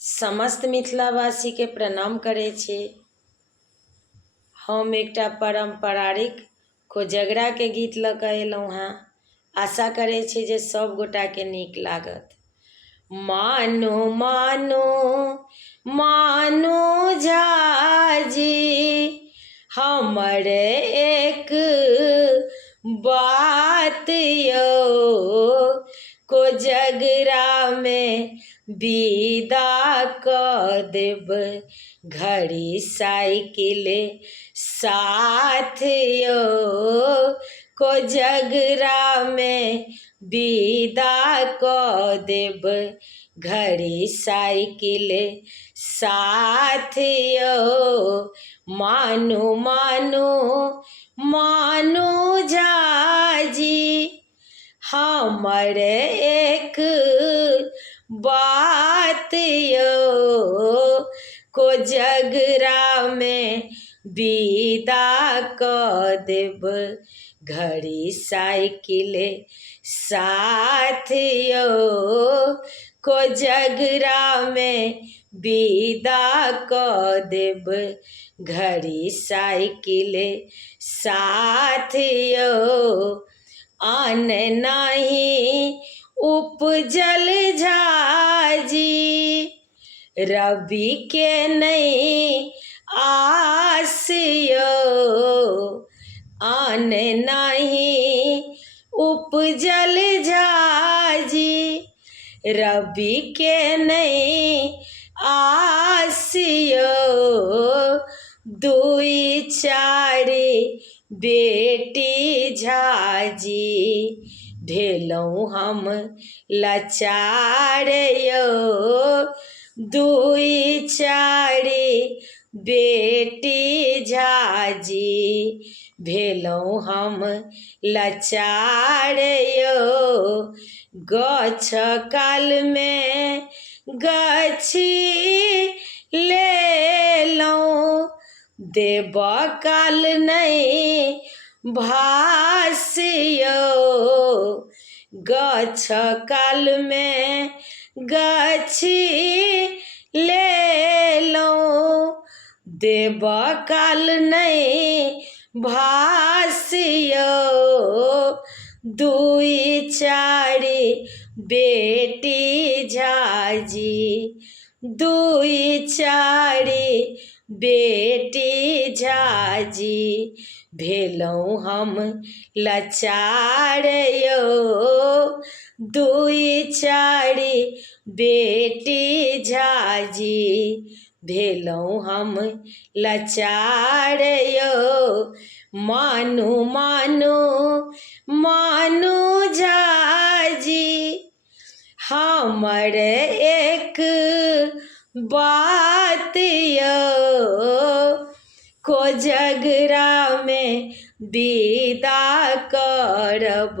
समस्त मिथिलावासी के प्रणाम करे छी। हम एकटा पारंपरिक कोजगरा के गीत लऽ कऽ एलहुँ हेँ। आशा करे छी जे सब गोटा के नीक लागत। मानो मानो मानो झाजी हमर एक बात यो, कोजगरा में विदा कऽ देब घड़ी साइकिल साथ यो, कोजगरा में विदा कऽ देब घड़ी साइकिल साथ यो। मानो मानो मानो झाजी हमर एक बात यो, कोजगरा में विदा कऽ देब घड़ी साइकिल साथ यो, कोजगरा में विदा कऽ देब घड़ी साइकिल साथ यो। आन नहीं उपजल झाजी रवि के नहीं आस यो, आन नहीं उपजल झाजी रवि के नहीं आस यो। दुई चारि बेटी झाजी भेलहुँ हम लाचार यो, दुई चारि बेटी झाजी भेलहुँ हम लाचार यो। गछ काल में गछी लेलहुँ देब काल नहीं भास यो, गछ काल में गछी लेलहुँ देब काल नहीं भास यो। दुई चारि बेटी झाजी दुई चारि बेटी झाजी भेलहुँ हम लाचार यो, दुई चारि बेटी झाजी भेलहुँ हम लाचार यो। मानो मानो मानो झाजी हमर एक बात यो, कोजगरा में विदा करब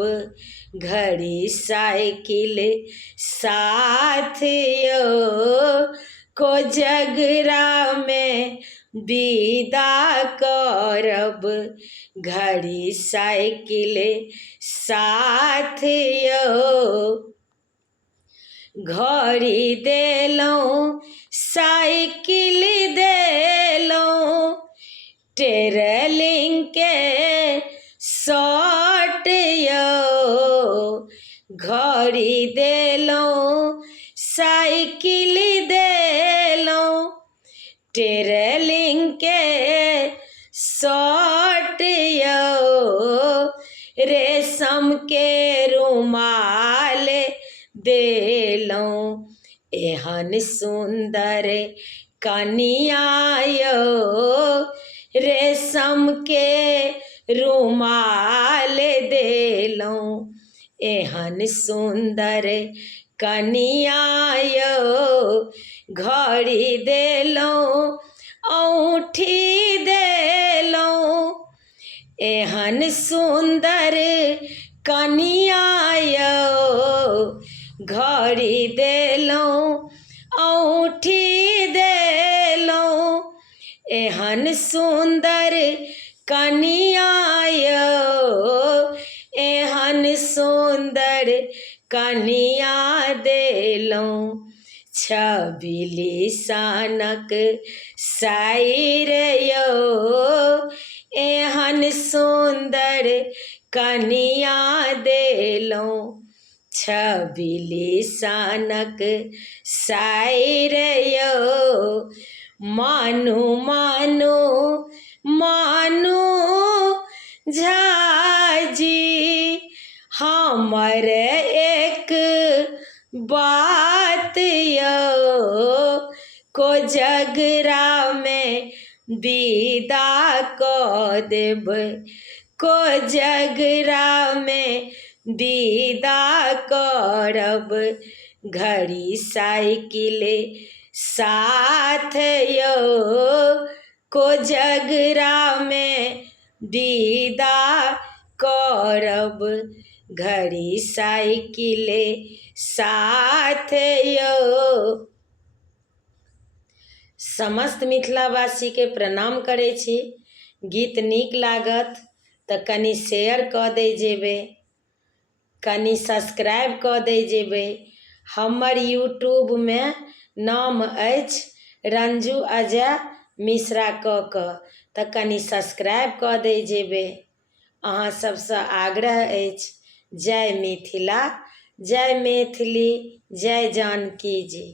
घड़ी साइकिल साथ यो, कोजगरा में विदा करब घड़ी साइकिल साथ यो। घड़ी देलहुँ साइकिल देलहुँ टेरलिंग के शॉट यो, घड़ी देलहुँ साइकिल देलहुँ टेरलिंग के शॉट यो। रेशम के रुमाल देलहुँ एहन सुंदर कनिया यो, रेशम के रुमाल देलहुँ एहन सुंदर कनिया यो। घड़ी देलहुँ औँठी देलहुँ एहन सुंदर कनिया यो, घड़ी देलहुँ औँठी देलहुँ एहन सुंदर कनिया यो, एहन सुंदर कनिया देलहुँ छबिली सानक साइर यौ एहन सुन्दर कनिया देलहुँ छबिली सानक साइर यौ मानू मानू मानू झाजी हमर एक बात यौ कोजगरा में विदा कऽ देबै कोजगरा में विदा करब घड़ी साइकिल साथ यौ कोजगरा में विदा करब घड़ी साइकिल साथ यौ। समस्त मिथिलावासी के प्रणाम करै छी। गीत नीक लागत तऽ कनि शेयर कऽ दै जेबै, कनि सब्सक्राइब कऽ दै जेबै। हमर यूट्यूबमे नाम अछि रंजू अजय मिश्रा कऽ कऽ, तऽ कनि सब्सक्राइब कऽ दै जेबै। अहाँ सबसँ आग्रह अछि। जय मिथिला, जय मैथिली, जय जानकी जी।